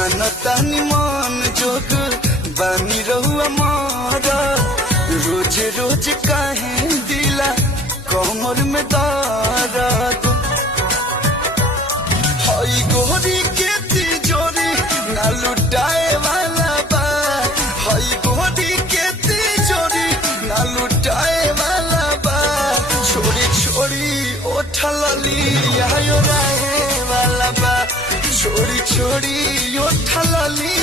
मानतानी मन जोग बानी रहुआ मारा रोज रोज काहे दिला कमर में दर्द हई गोरी के तिजोरी ना लुटाए वाला बा हई गोरी के तिजोरी ना लुटाए वाला बा छोड़ी छोड़ी ओठल लिया रहे वाला बा छोड़ी छोड़ी ओठल लिया